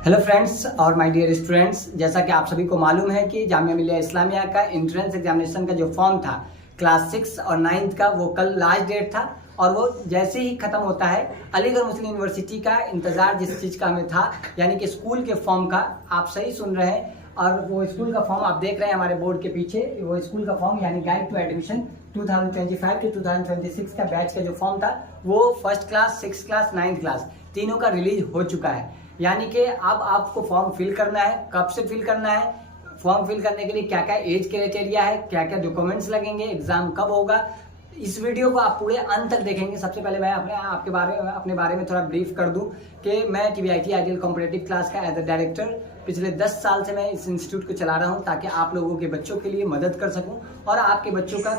Hello friends और my dear students, जैसा कि आप सभी को मालूम है कि जामिया मिलिया इस्लामिया का एंट्रेंस एग्जामिनेशन का जो फॉर्म था क्लास 6 और 9th का, वो कल लास्ट डेट था और वो जैसे ही खत्म होता है अलीगढ़ मुस्लिम यूनिवर्सिटी का इंतजार जिस चीज़ का हमें था, यानी कि स्कूल के फॉर्म का। आप सही सुन रहे हैं, और वो स्कूल का फॉर्म आप देख रहे हैं हमारे बोर्ड के पीछे। वो स्कूल का फॉर्म यानी गाइड टू एडमिशन 2025 टू 2026 का बैच का जो फॉर्म था वो first class, 6th class, 9th class तीनों का रिलीज हो चुका है। यानी कि अब आपको फॉर्म फिल करना है। कब से फिल करना है, फॉर्म फिल करने के लिए क्या क्या एज क्राइटेरिया है, क्या क्या डॉक्यूमेंट्स लगेंगे, एग्जाम कब होगा, इस वीडियो को आप पूरे अंत तक देखेंगे। सबसे पहले मैं अपने बारे में थोड़ा ब्रीफ कर दूं कि मैं टीवीआईटी आइडियल कॉम्पिटिटिव क्लास का एज अ डायरेक्टर पिछले 10 साल से मैं इस इंस्टीट्यूट को चला रहा हूं, ताकि आप लोगों के बच्चों के लिए मदद कर सकूं और आपके बच्चों का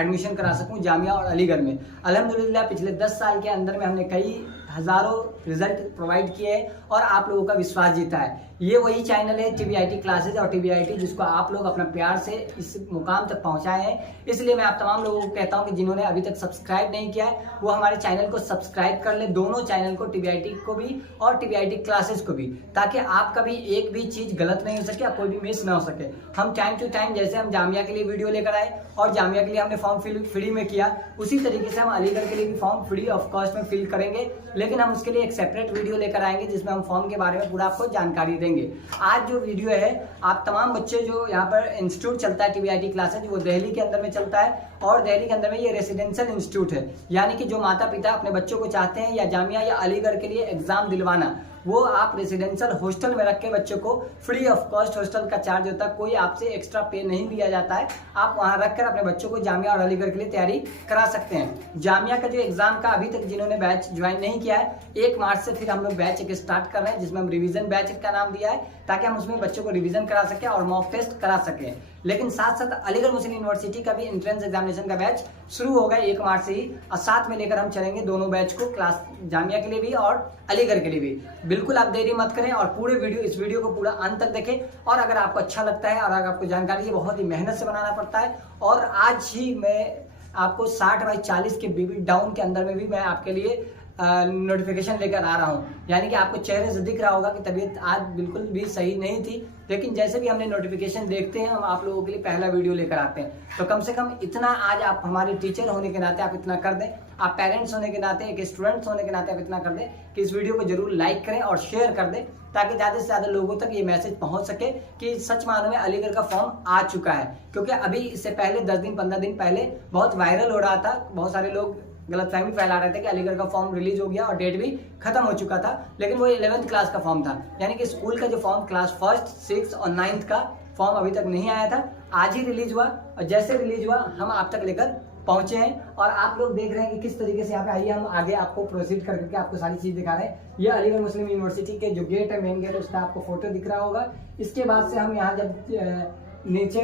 एडमिशन करा सकूं जामिया और अलीगढ़ में। अल्हम्दुलिल्लाह पिछले 10 साल के अंदर में हमने कई हजारों रिजल्ट प्रोवाइड किए हैं और आप लोगों का विश्वास जीता है। ये वही चैनल है टीवीआईटी क्लासेज और टीवीआईटी, जिसको आप लोग अपना प्यार से इस मुकाम तक पहुंचाए हैं। इसलिए मैं आप तमाम लोगों को कहता हूं कि जिन्होंने अभी तक सब्सक्राइब नहीं किया है वो हमारे चैनल को सब्सक्राइब कर ले, दोनों चैनल को, टीवीआईटी को भी और टीवीआईटी क्लासेज को भी, ताकि आपका भी एक भी चीज गलत नहीं हो सके, कोई भी मिस ना हो सके। हम टाइम टू टाइम, जैसे हम जामिया के लिए वीडियो लेकर आए और जामिया के लिए हमने फॉर्म फिल फ्री में किया, उसी तरीके से हम अलीगढ़ के लिए भी फॉर्म फ्री ऑफ कॉस्ट में फिल करेंगे। लेकिन हम उसके लिए एक सेपरेट वीडियो लेकर आएंगे जिसमें हम फॉर्म के बारे में पूरा आपको जानकारी देंगे। आज जो वीडियो है, आप तमाम बच्चे जो यहाँ पर इंस्टीट्यूट चलता है टीवीआईटी क्लासेज, वो दिल्ली के अंदर में चलता है और दिल्ली के अंदर में ये रेसिडेंशियल इंस्टीट्यूट है। यानी कि जो माता पिता अपने बच्चों को चाहते हैं या जामिया या अलीगढ़ के लिए एग्जाम दिलवाना, वो आप रेसिडेंशियल हॉस्टल में रख के बच्चों को फ्री ऑफ कॉस्ट, हॉस्टल का चार्ज होता है, कोई आपसे एक्स्ट्रा पे नहीं लिया जाता है। आप वहां रखकर अपने बच्चों को जामिया और अलीगढ़ के लिए तैयारी करा सकते हैं। जामिया का जो एग्जाम का अभी तक जिन्होंने बैच ज्वाइन नहीं किया है, 1 मार्च से फिर हम लोग बैच एक स्टार्ट कर रहे हैं जिसमें हम रिवीजन बैच का नाम दिया है, ताकि हम उसमें बच्चों को रिवीजन करा सकें और मॉक टेस्ट करा सकें। लेकिन साथ साथ अलीगढ़ मुस्लिम यूनिवर्सिटी का भी एंट्रेंस एग्जामिनेशन का बैच शुरू होगा 1 मार्च से ही, और साथ में लेकर हम चलेंगे दोनों बैच को, क्लास जामिया के लिए भी और अलीगढ़ के लिए भी। बिल्कुल आप देरी मत करें और पूरे इस वीडियो को पूरा अंत तक देखें। और अगर आपको अच्छा लगता है और अगर आपको जानकारी है, बहुत ही मेहनत से बनाना पड़ता है, और आज ही मैं आपको 60/40 के बीबी डाउन के अंदर में भी मैं आपके लिए नोटिफिकेशन लेकर आ रहा हूं। यानी कि आपको चेहरे से दिख रहा होगा कि तबीयत आज बिल्कुल भी सही नहीं थी, लेकिन जैसे भी हमने नोटिफिकेशन देखते हैं, हम आप लोगों के लिए पहला वीडियो लेकर आते हैं। तो कम से कम इतना आज आप हमारे टीचर होने के नाते आप इतना कर दें, आप पेरेंट्स होने के नाते, एक स्टूडेंट्स होने के नाते आप इतना कर दें कि इस वीडियो को जरूर लाइक करें और शेयर कर दें, ताकि ज़्यादा से ज़्यादा लोगों तक ये मैसेज पहुंच सके कि सच मानो में अलीगढ़ का फॉर्म आ चुका है। क्योंकि अभी इससे पहले 10 दिन 15 दिन पहले बहुत वायरल हो रहा था, बहुत सारे लोग गलतफहमी फैला रहे थे कि अलीगढ़ का फॉर्म रिलीज हो गया और डेट भी खत्म हो चुका था, लेकिन वो 11th क्लास का फॉर्म था। यानी कि स्कूल का जो फॉर्म क्लास 1st, 6th और 9th का फॉर्म अभी तक नहीं आया था, आज ही रिलीज हुआ, और जैसे रिलीज हुआ हम आप तक लेकर पहुंचे हैं। और आप लोग देख रहे हैं कि किस तरीके से यहाँ पे, आइए हम आगे आपको प्रोसीड करके आपको सारी चीज दिखा रहे हैं। ये अलीगढ़ मुस्लिम यूनिवर्सिटी के जो गेट है, मेन गेट, उसका आपको फोटो दिख रहा होगा। इसके बाद से हम यहाँ जब नीचे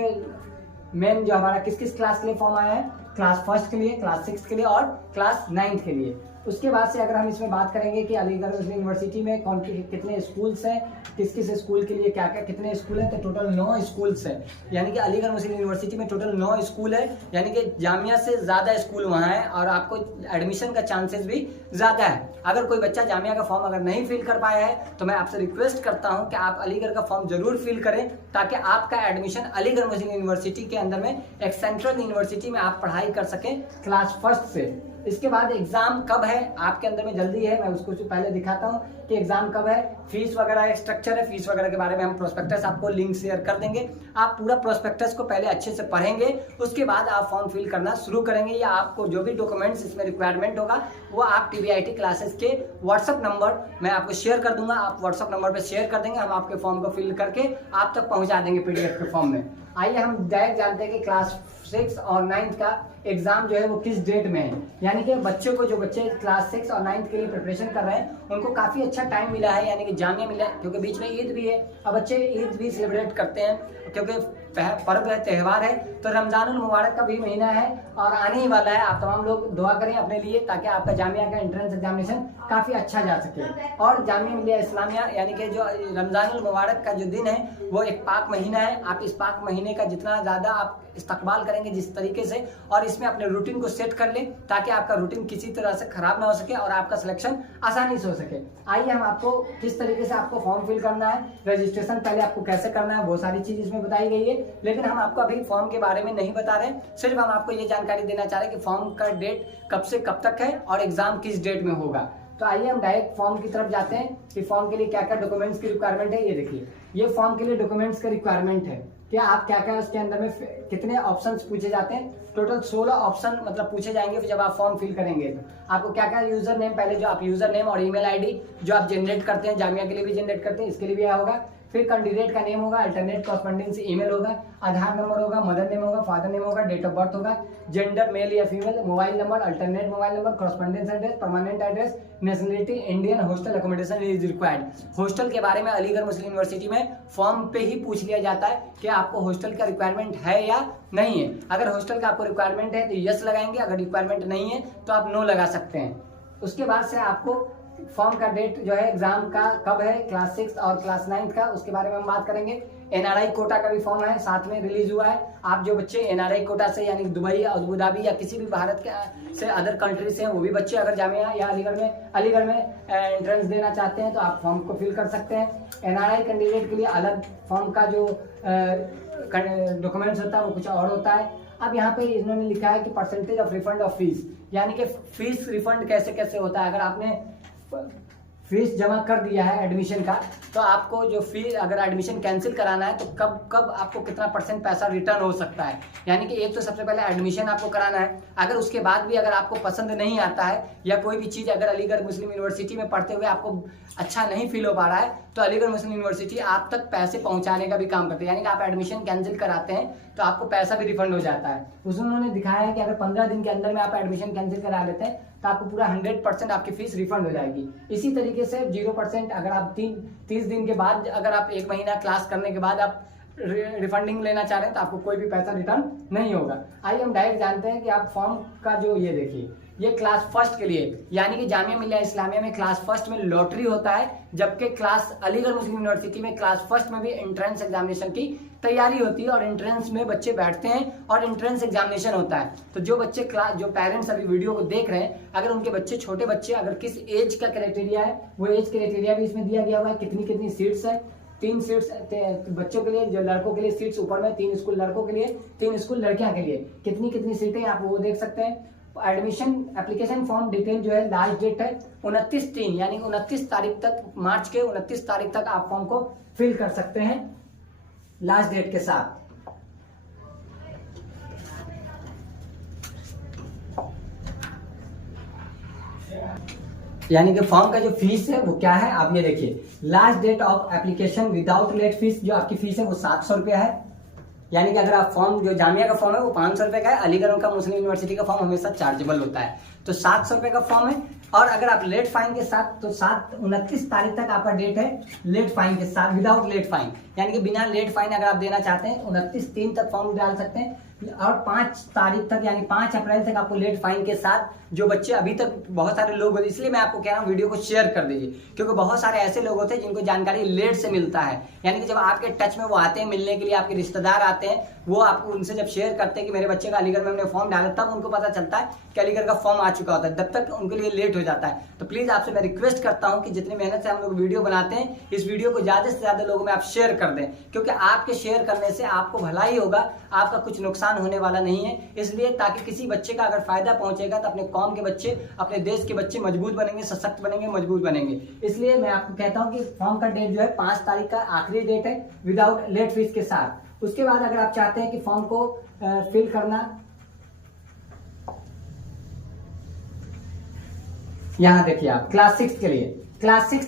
मेन जो हमारा किस किस क्लास के लिए फॉर्म आया है, क्लास 1st के लिए, क्लास 6th के लिए और क्लास 9th के लिए। उसके बाद से अगर हम इसमें बात करेंगे कि अलीगढ़ मुस्लिम यूनिवर्सिटी में कौन कितने स्कूल्स हैं, किस किस स्कूल के लिए क्या क्या कितने स्कूल हैं, तो टोटल 9 स्कूल्स हैं। यानी कि अलीगढ़ मुस्लिम यूनिवर्सिटी में टोटल 9 स्कूल है, यानी कि जामिया से ज़्यादा स्कूल वहाँ है और आपको एडमिशन का चांसेस भी ज़्यादा है। अगर कोई बच्चा जामिया का फॉर्म अगर नहीं फिल कर पाया है, तो मैं आपसे रिक्वेस्ट करता हूँ कि आप अलीगढ़ का फॉर्म जरूर फिल करें, ताकि आपका एडमिशन अलीगढ़ मुस्लिम यूनिवर्सिटी के अंदर में एक सेंट्रल यूनिवर्सिटी में आप पढ़ाई कर सकें क्लास 1st से। इसके बाद एग्जाम कब है आपके अंदर में जल्दी है, मैं उसको पहले दिखाता हूं कि एग्जाम कब है, फीस वगैरह स्ट्रक्चर है, फीस वगैरह के बारे में हम प्रोस्पेक्टस आपको लिंक शेयर कर देंगे। आप पूरा प्रोस्पेक्टस को पहले अच्छे से पढ़ेंगे, उसके बाद आप फॉर्म फिल करना शुरू करेंगे, या आपको जो भी डॉक्यूमेंट्स इसमें रिक्वायरमेंट होगा वो आप टीवीआईटी क्लासेस के व्हाट्सअप नंबर मैं आपको शेयर कर दूंगा, आप व्हाट्सअप नंबर पर शेयर कर देंगे, हम आपके फॉर्म को फिल करके आप तक पहुंचा देंगे PDF के फॉर्म में। आइए हम डायरेक्ट जानते हैं कि क्लास 6 और 9th का एग्जाम जो है वो किस डेट में है। यानी कि बच्चों को, जो बच्चे क्लास 6 और 9th के लिए प्रिपरेशन कर रहे हैं, उनको काफी अच्छा टाइम मिला है, यानी कि जामिया मिला है, क्योंकि बीच में ईद भी है। अब बच्चे ईद भी सेलिब्रेट करते हैं, क्योंकि पर्व है, त्यौहार है, तो रमजानुल मुबारक का भी महीना है और आने ही वाला है। आप तमाम लोग दुआ करें अपने लिए, ताकि आपका जामिया का एंट्रेंस एग्जामिनेशन काफी अच्छा जा सके। और जामिया मिलिया इस्लामिया, यानी कि जो रमजानुल मुबारक का जो दिन है, वो एक पाक महीना है। आप इस पाक महीने का जितना ज्यादा आप इस्तकबाल करेंगे जिस तरीके से, और इस इसमें अपने रूटीन को सेट कर लें ताकि आपका रूटीन किसी तरह से खराब ना हो सके और आपका सिलेक्शन आसानी से हो सके। आइए हम आपको किस तरीके से आपको फॉर्म फिल करना है, रजिस्ट्रेशन पहले आपको कैसे करना है, वो सारी चीज इसमें बताई गई है। लेकिन हम आपको अभी फॉर्म के बारे में नहीं बता रहे हैं, सिर्फ हम आपको ये जानकारी देना चाह रहे हैं कि फॉर्म का डेट कब से कब तक है और एग्जाम किस डेट में होगा। तो आइए हम डायरेक्ट फॉर्म की तरफ जाते हैं कि फॉर्म के लिए क्या क्या डॉक्यूमेंट्स की रिक्वायरमेंट है। ये देखिए, ये फॉर्म के लिए डॉक्यूमेंट्स का रिक्वायरमेंट है कि आप क्या क्या उसके अंदर में कितने ऑप्शंस पूछे जाते हैं। टोटल 16 ऑप्शन मतलब पूछे जाएंगे जब आप फॉर्म फिल करेंगे। तो आपको क्या क्या यूजर नेम, पहले जो आप यूजर नेम और ईमेल आईडी जो आप जनरेट करते हैं, जामिया के लिए भी जनरेट करते हैं, इसके लिए भी आया होगा। फिर कैंडिडेट का नेम होगा, अल्टरनेट कॉरेस्पॉन्डेंस ईमेल होगा, आधार नंबर होगा, मदर नेम होगा, फादर नेम होगा, डेट ऑफ बर्थ होगा, जेंडर मेल या female, mobile number, alternate mobile number, correspondence address, permanent address, nationality Indian, hostel accommodation is required. Hostel के बारे में अलीगढ़ मुस्लिम यूनिवर्सिटी में फॉर्म पे ही पूछ लिया जाता है कि आपको हॉस्टल का रिक्वायरमेंट है या नहीं है। अगर हॉस्टल का आपको रिक्वायरमेंट है तो यस लगाएंगे, अगर रिक्वायरमेंट नहीं है तो आप नो लगा सकते हैं। उसके बाद से आपको फॉर्म का डेट जो है एग्जाम का कब है, क्लास 6 और क्लास 9 का, उसके बारे में हम बात करेंगे। एनआरआई कोटा का भी फॉर्म है, साथ में रिलीज हुआ है। आप जो बच्चे एनआरआई कोटा से यानी दुबई, अबू धाबी या किसी भी भारत के से अदर कंट्री से हैं, वो भी बच्चे अगर जामिया या अलीगढ़ में एंट्रेंस देना चाहते हैं तो आप फॉर्म को फिल कर सकते हैं। एनआरआई कैंडिडेट के लिए अलग फॉर्म का जो डॉक्यूमेंट्स होता है वो कुछ और होता है। अब यहाँ पे इन्होंने लिखा है कि percentage of refund of fees, यानी कि फीस रिफंड कैसे कैसे होता है। अगर आपने फीस जमा कर दिया है एडमिशन का, तो आपको जो फीस अगर एडमिशन कैंसिल कराना है तो कब कब आपको कितना % पैसा रिटर्न हो सकता है। यानी कि एक तो सबसे पहले एडमिशन आपको कराना है, अगर उसके बाद भी अगर आपको पसंद नहीं आता है या कोई भी चीज़ अगर अलीगढ़ मुस्लिम यूनिवर्सिटी में पढ़ते हुए आपको अच्छा नहीं फील हो पा रहा है तो अलीगढ़ मुस्लिम यूनिवर्सिटी आप तक पैसे पहुंचाने का भी काम करते हैं। यानी कि आप एडमिशन कैंसिल कराते हैं तो आपको पैसा भी रिफंड हो जाता है। उसमें उन्होंने दिखाया है कि अगर 15 दिन के अंदर में आप एडमिशन कैंसिल करा लेते हैं तो आपको पूरा 100% आपकी फीस रिफंड हो जाएगी। इसी तरीके से 0% अगर आप 30 दिन के बाद, अगर आप 1 महीना क्लास करने के बाद आप रिफंडिंग लेना चाह रहे हैं तो आपको कोई भी पैसा रिटर्न नहीं होगा। आइए हम डायरेक्ट जानते हैं कि आप फॉर्म का जो ये देखिए, ये क्लास फर्स्ट के लिए यानी कि जामिया मिलिया इस्लामिया में क्लास फर्स्ट में लॉटरी होता है, जबकि क्लास अलीगढ़ मुस्लिम यूनिवर्सिटी में क्लास फर्स्ट में भी एंट्रेंस एग्जामिनेशन की तैयारी होती है और एंट्रेंस में बच्चे बैठते हैं और एंट्रेंस एग्जामिनेशन होता है। तो जो बच्चे जो पेरेंट्स अभी वीडियो को देख रहे हैं, अगर उनके बच्चे छोटे बच्चे अगर किस एज का क्राइटेरिया है वो एज क्राइटेरिया भी इसमें दिया गया हुआ है। कितनी कितनी सीट्स है, 3 सीट्स बच्चों के लिए, जो लड़कों के लिए सीट्स ऊपर में 3 स्कूल लड़कों के लिए, 3 स्कूल लड़कियां के लिए, कितनी कितनी सीटें आप वो देख सकते हैं। एडमिशन एप्लीकेशन फॉर्म डिटेल जो है लास्ट डेट है 29/3 यानी 29 तारीख तक, मार्च के 29 तारीख तक आप फॉर्म को फिल कर सकते हैं लास्ट डेट के साथ। यानी कि फॉर्म का जो फीस है वो क्या है आप ये देखिए, last date of application without late fees, जो आपकी फीस है वो 700 रुपया है। यानी कि अगर आप फॉर्म, जो जामिया का फॉर्म है वो 500 रुपए का है, अलीगढ़ का मुस्लिम यूनिवर्सिटी का फॉर्म हमेशा चार्जेबल होता है, तो 700 रुपए का फॉर्म है। और अगर आप लेट फाइन के साथ, तो 29 तारीख तक आपका डेट है लेट फाइन के साथ, विदाउट लेट फाइन, यानी कि बिना लेट फाइन अगर आप देना चाहते हैं 29/3 तक फॉर्म डाल सकते हैं। और 5 तारीख तक यानी 5 अप्रैल तक आपको लेट फाइन के साथ, जो बच्चे अभी तक बहुत सारे लोग होते, इसलिए मैं आपको कह रहा हूँ वीडियो को शेयर कर दीजिए, क्योंकि बहुत सारे ऐसे लोग होते हैं जिनको जानकारी लेट से मिलता है। यानी कि जब आपके टच में वो आते हैं, मिलने के लिए आपके रिश्तेदार आते हैं, वो आपको उनसे जब शेयर करते हैं कि मेरे बच्चे का अलीगढ़ में हमने फॉर्म डाला, तब उनको पता चलता है कि अलीगढ़ का फॉर्म आ चुका होता है, तब तक उनके लिए लेट हो जाता है। तो प्लीज आपसे मैं रिक्वेस्ट करता हूँ कि जितनी मेहनत से हम लोग वीडियो बनाते हैं, इस वीडियो को ज्यादा से ज्यादा लोगों में आप शेयर कर दें, क्योंकि आपके शेयर करने से आपको भलाई होगा, आपका कुछ नुकसान होने वाला नहीं है। इसलिए ताकि किसी बच्चे का अगर फायदा पहुंचेगा तो अपने कौम के बच्चे, अपने देश के बच्चे मजबूत बनेंगे, सशक्त बनेंगे, मजबूत बनेंगे। इसलिए मैं आपको कहता हूं कि फॉर्म का डेट जो है 5 तारीख का आखिरी डेट है विदाउट लेट फीस के साथ। उसके बाद अगर आप चाहते हैं कि फॉर्म को फिल करना, यहां देखिए आप क्लास 6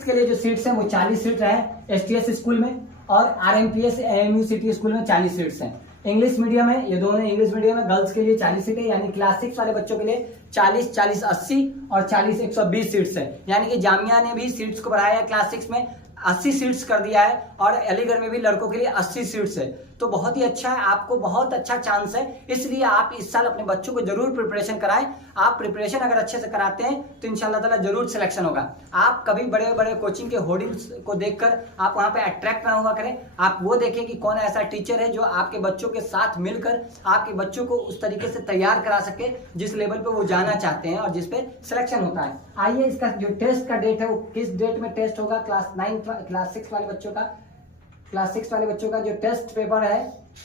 के लिए जो सीट्स हैं वो 40 सीट है STS स्कूल में, और RMPS AMU सिटी स्कूल में 40 सीट्स हैं। इंग्लिश मीडियम है, ये दोनों इंग्लिश मीडियम है, गर्ल्स के लिए 40 सीटें, यानी क्लास 6 वाले बच्चों के लिए 40 80 और 40 120 सीट्स है। यानी कि जामिया ने भी सीट्स को बढ़ाया है क्लास 6 में। 80 सीट्स कर दिया है और अलीगढ़ में भी लड़कों के लिए 80 सीट्स है। तो बहुत ही अच्छा है, आपको बहुत अच्छा चांस है, इसलिए आप इस साल अपने बच्चों को जरूर प्रिपरेशन कराएं। आप प्रिपरेशन अगर अच्छे से कराते हैं तो इंशाल्लाह ताला जरूर सिलेक्शन होगा। आप कभी बड़े बड़े कोचिंग के होर्डिंग्स को देखकर आप वहां पे अट्रैक्ट ना हुआ करें, आप वो देखें कि कौन ऐसा टीचर है जो आपके बच्चों के साथ मिलकर आपके बच्चों को उस तरीके से तैयार करा सके जिस लेवल पे वो जाना चाहते हैं और जिस पे सिलेक्शन होता है। आइए इसका जो टेस्ट का डेट है वो किस डेट में टेस्ट होगा, क्लास 6 वाले बच्चों का जो टेस्ट पेपर है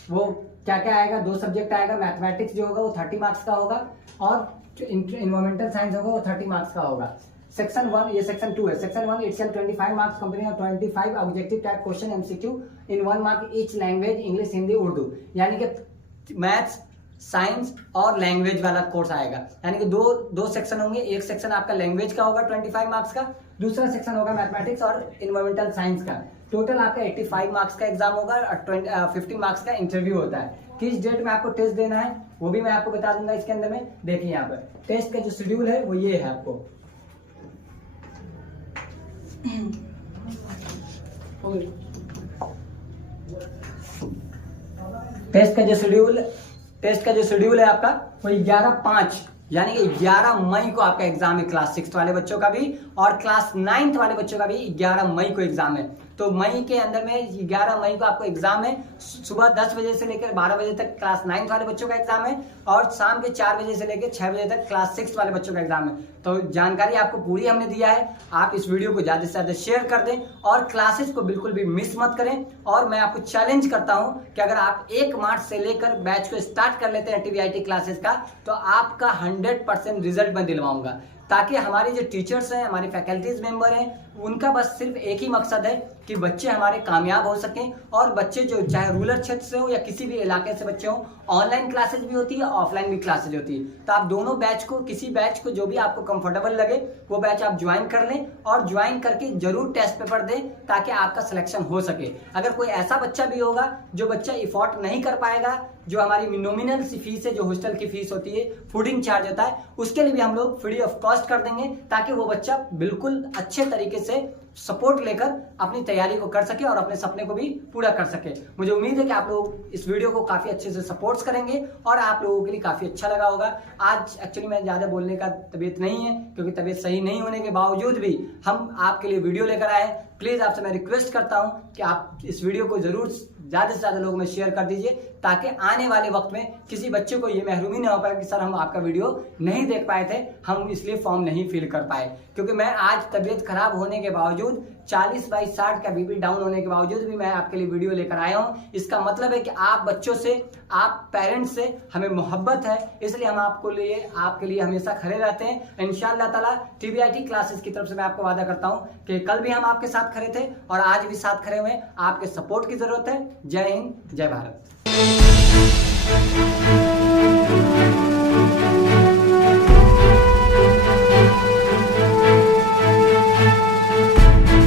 वो क्या क्या आएगा। 2 सब्जेक्ट आएगा, मैथमेटिक्स जो होगा वो 30 मार्क्स का होगा और इन्वायरमेंटल साइंस होगा वो 30 मार्क्स का होगा। सेक्शन 1, ये सेक्शन 2 है। सेक्शन 1 इट्स 25 मार्क्स कंपनी और 25 ऑब्जेक्टिव टाइप क्वेश्चन एमसीक्यू इन 1 mark each language, English, Hindi, Urdu, यानी कि मैथ्स, साइंस और लैंग्वेज वाला कोर्स आएगा। यानी कि दो सेक्शन होंगे। एक सेक्शन आपका लैंग्वेज का होगा 25 मार्क्स का, दूसरा सेक्शन होगा मैथमेटिक्स और इन्वायरमेंटल साइंस का। टोटल आपका 85 मार्क्स का एग्जाम होगा और 50 मार्क्स का इंटरव्यू होता है। किस डेट में आपको टेस्ट देना है वो भी मैं आपको बता दूंगा इसके अंदर में। देखिए यहाँ पर टेस्ट का जो शेड्यूल है वो ये है। आपको टेस्ट का जो शेड्यूल है आपका वो 11/5 यानी कि 11 मई को आपका एग्जाम है। क्लास 6 वाले बच्चों का भी और क्लास 9 वाले बच्चों का भी 11 मई को एग्जाम है। तो मई के अंदर में 11 मई को आपको एग्जाम है। सुबह 10 बजे से लेकर 12 बजे तक क्लास 9 वाले बच्चों का एग्जाम है और शाम के 4 बजे से लेकर 6 बजे तक क्लास 6 वाले बच्चों का एग्जाम है। तो जानकारी आपको पूरी हमने दिया है। आप इस वीडियो को ज्यादा से ज्यादा शेयर कर दें और क्लासेस को बिल्कुल भी मिस मत करें। और मैं आपको चैलेंज करता हूं कि अगर आप 1 मार्च से लेकर बैच को स्टार्ट कर लेते हैं TVIT क्लासेस का, तो आपका 100% रिजल्ट मैं दिलवाऊंगा। ताकि हमारे जो टीचर्स हैं, हमारे फैकल्टीज मेंबर हैं, उनका बस सिर्फ एक ही मकसद है कि बच्चे हमारे कामयाब हो सकें। और बच्चे जो चाहे रूरल क्षेत्र से हो या किसी भी इलाके से बच्चे हो, ऑनलाइन क्लासेज भी होती है, ऑफलाइन भी क्लासेज होती है। तो आप दोनों बैच को, किसी बैच को जो भी आपको कंफर्टेबल लगे वो बैच आप ज्वाइन कर लें और ज्वाइन करके जरूर टेस्ट पेपर दें ताकि आपका सिलेक्शन हो सके। अगर कोई ऐसा बच्चा भी होगा जो बच्चा इफोर्ट नहीं कर पाएगा, जो हमारी नॉमिनल सी फीस है, जो हॉस्टल की फीस होती है, फूडिंग चार्ज होता है, उसके लिए भी हम लोग फ्री ऑफ कॉस्ट कर देंगे ताकि वो बच्चा बिल्कुल अच्छे तरीके से सपोर्ट लेकर अपनी तैयारी को कर सके और अपने सपने को भी पूरा कर सके। मुझे उम्मीद है कि आप लोग इस वीडियो को काफी अच्छे से सपोर्ट्स करेंगे और आप लोगों के लिए काफी अच्छा लगा होगा। आज एक्चुअली मैं ज्यादा बोलने का तबीयत नहीं है, क्योंकि तबीयत सही नहीं होने के बावजूद भी हम आपके लिए वीडियो लेकर आए। प्लीज आपसे मैं रिक्वेस्ट करता हूं कि आप इस वीडियो को जरूर ज्यादा से ज्यादा लोगों में शेयर कर दीजिए ताकि आने वाले वक्त में किसी बच्चे को ये महरूमी ना हो पाए कि सर हम आपका वीडियो नहीं देख पाए थे, हम इसलिए फॉर्म नहीं फिल कर पाए। क्योंकि मैं आज तबीयत खराब होने के बावजूद, 40/60 का बीपी डाउन होने के बावजूद भी मैं आपके लिए वीडियो लेकर आया हूं। इसका मतलब है कि आप बच्चों से, आप पेरेंट्स से हमें मोहब्बत है, इसलिए हम आपके लिए हमेशा खड़े रहते हैं। इंशाअल्लाह ताला TVIT क्लासेस की तरफ से मैं आपको वादा करता हूं कि कल भी हम आपके साथ खड़े थे और आज भी साथ खड़े हुए। आपके सपोर्ट की जरूरत है। जय हिंद, जय भारत।